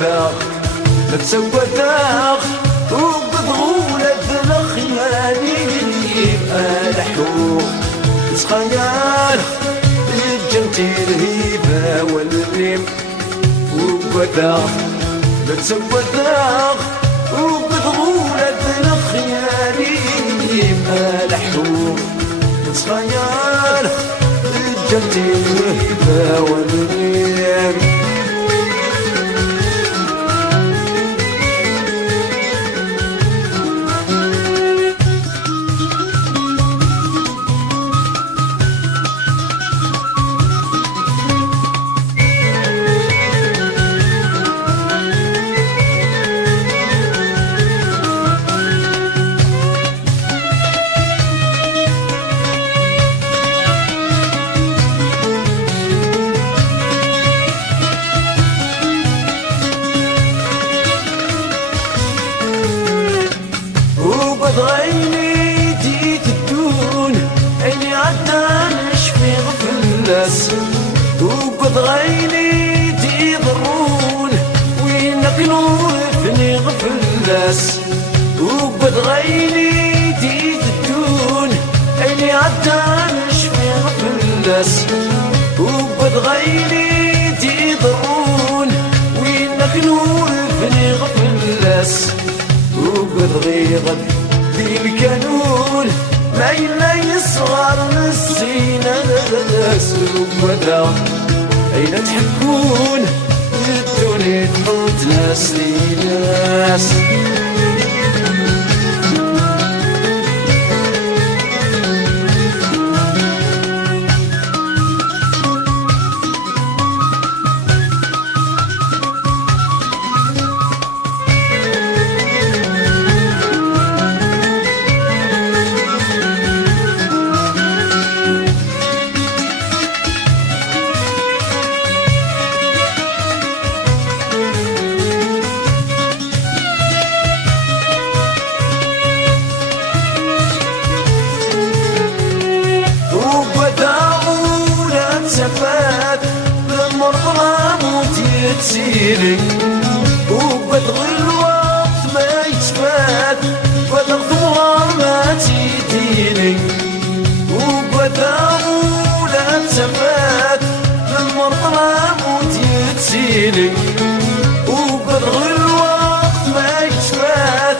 ثاغ لا تسوى ثاغ وبضغولة الخيالي الحوم سخيال الجنتي الهيبة والريم وثاغ لا تسوى ثاغ وبضغولة الخيالي الحوم سخيال الجنتي الهيبة والريم غيني جيت الدون عيني عدنا نشفي غفلس وقد غيني جي ضرون وينك نور فني غفلس وقد غيني جيت الدون عيني عدنا نشفي غفلس وقد غيني جي ضرون وينك نور فني غفلس وقد غيغد الكانون ما إلا يصغر نسينا سلوك ودا أين تحكون الدنيا تموت ناس لناس تسيلي وبدغ الوقت ما يتفات بدغ ثمار ما تيديني وبدغ ولا تفات للمرض ما موت يتسيلي وبدغ الوقت ما يتفات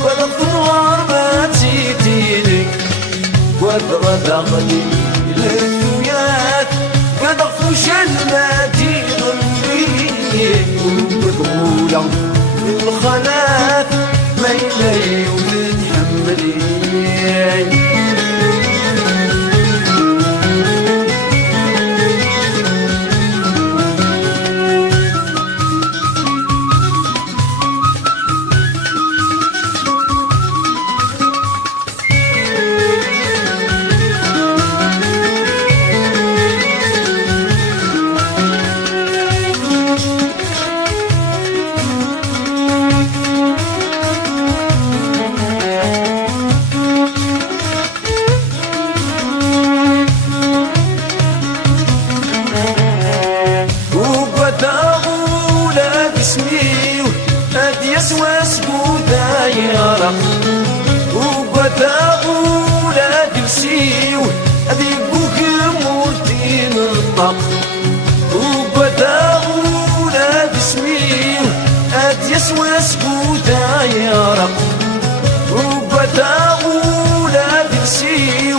بدغ ثمار ما تيديني وبدغ لي للثويات بدغ فشل ما تيضل وبضغولة الخلات ما يلاقي وتتحملي وبتاغولا دلسيو أذي بوك مورتين الطق وبتاغولا دسميو أذي يسوى سكوتا يرق وبتاغولا دلسيو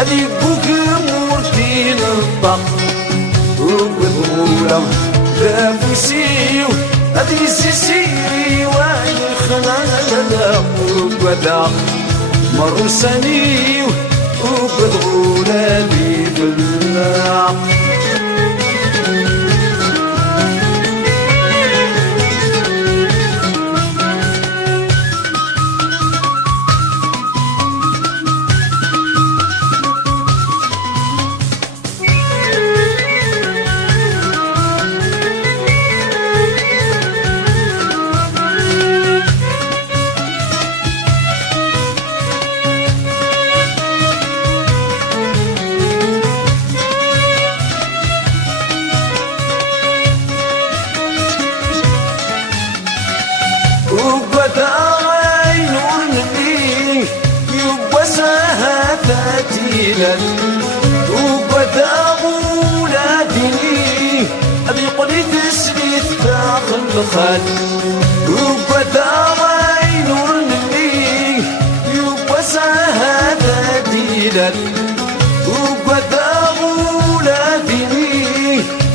أذي بوك مورتين الطق وبتاغولا دافسيو أذي سيسيري وعي خلال وبدا مرسني وبدغولا لي بالله وقد عين النبي يبسها فتيلا وقد أولادني أبي قلي تسليت داخل الخل وقد عين النبي يبسها فتيلا وقد أولادني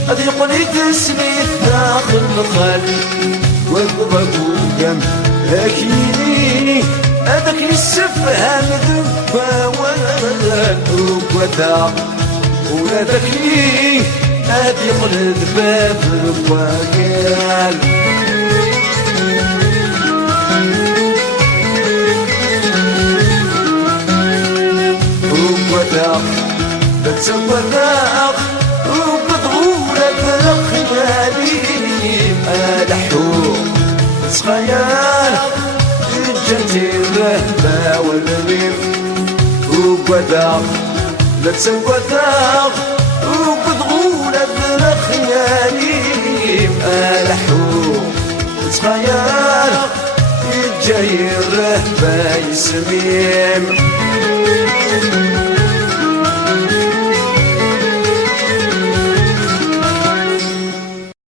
أبي قلي تسليت داخل الخل وقبقوا جم أكيني هذاك السفهان ذبا ولد وقدا ولا ذاكي هادي قلد باب الوقال وقدا بتسوى ذاق وبضغولة الخيالي الحوم صغير الجنتي الرهبة والميم وقدر لا تسوى ذاق وبضغولة الخيالي الحوم صغير الجاي الرهبة يسميم